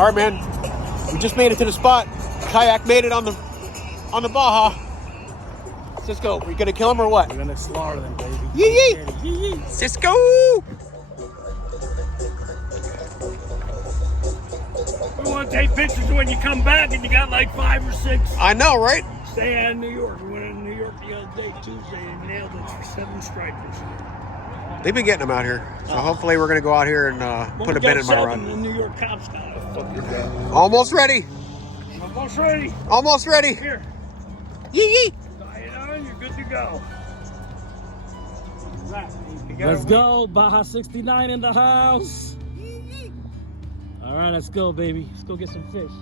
All right, man. We just made it to the spot. Kayak made it on the Baja. Cisco, we gonna kill him or what? We're gonna slaughter them, baby. Yee yee! Yee. Cisco! We want to take pictures when you come back and you got like 5 or 6. I know, right? Stay out of New York. We went in New York the other day, Tuesday, and nailed it for 7 stripers. They've been getting them out here. So hopefully we're gonna go out here and put a bit in my run. The New York cops got it. Fuck your dad. Almost ready. Almost ready. Almost ready. Here. Yee yee! Tie it on, you're good to go. Let's go, Baja 69 in the house. All right, let's go, baby. Let's go get some fish.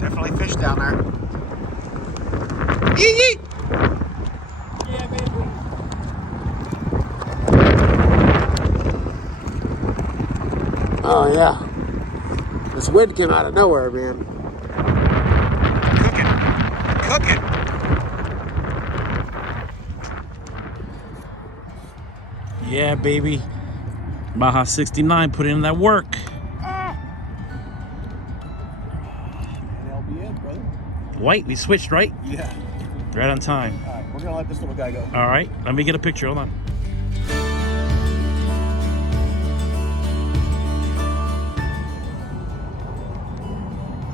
Definitely fish down there. Yee yee! Yeah, baby. Oh yeah. This wind came out of nowhere, man. Cooking. Yeah, baby. Baja 69, put in that work. That'll be it, brother. White, we switched, right? Yeah. Right on time. All right, we're gonna let this little guy go. All right, let me get a picture. Hold on.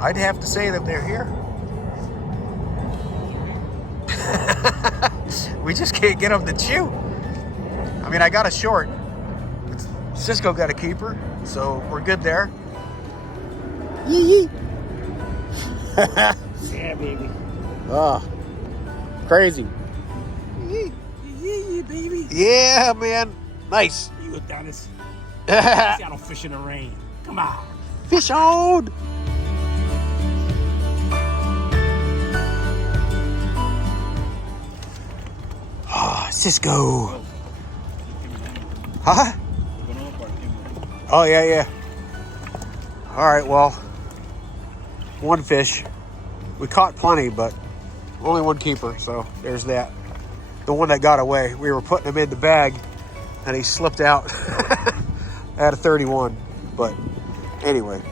I'd have to say that they're here. We just can't get them to chew. I mean, I got a short. Cisco got a keeper, so we're good there. Yee yee. Yeah, baby. Oh, crazy. Yeah, baby. Yeah, man. Nice. You look down this. I don't fish in the rain. Come on. Fish on. Ah, Cisco. Huh? Oh, yeah. All right, well, one fish. We caught plenty, but only one keeper, so there's that. The one that got away, we were putting him in the bag, and he slipped out at a 31. But anyway,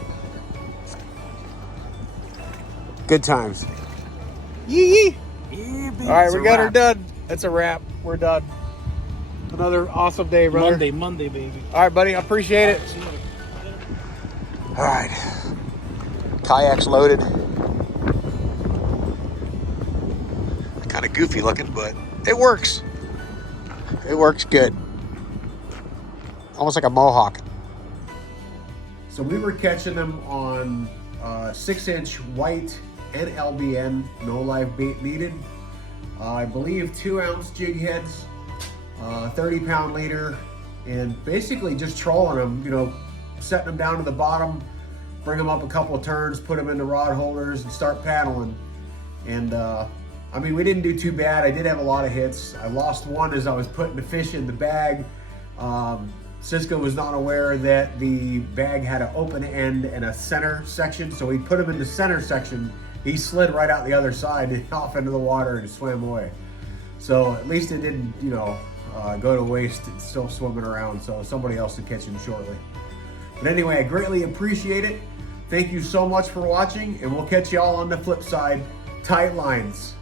good times. Yee! Yeah, baby. All right, we got her done. That's a wrap. We're done. Another awesome day, brother. Monday, baby. All right, buddy. I appreciate it. All right. Kayak's loaded. Kind of goofy looking, but it works. It works good. Almost like a mohawk. So we were catching them on 6-inch white and LBN, no live bait needed. I believe 2-ounce jig heads, 30-pound leader, and basically just trolling them, you know, setting them down to the bottom, bring them up a couple of turns, put them into rod holders, and start paddling. And I mean, we didn't do too bad. I did have a lot of hits. I lost one as I was putting the fish in the bag. Cisco was not aware that the bag had an open end and a center section, so we put him in the center section. He slid right out the other side and off into the water and swam away. So at least it didn't, you know, go to waste. It's still swimming around, so somebody else will catch him shortly. But anyway, I greatly appreciate it. Thank you so much for watching, and we'll catch you all on the flip side. Tight lines.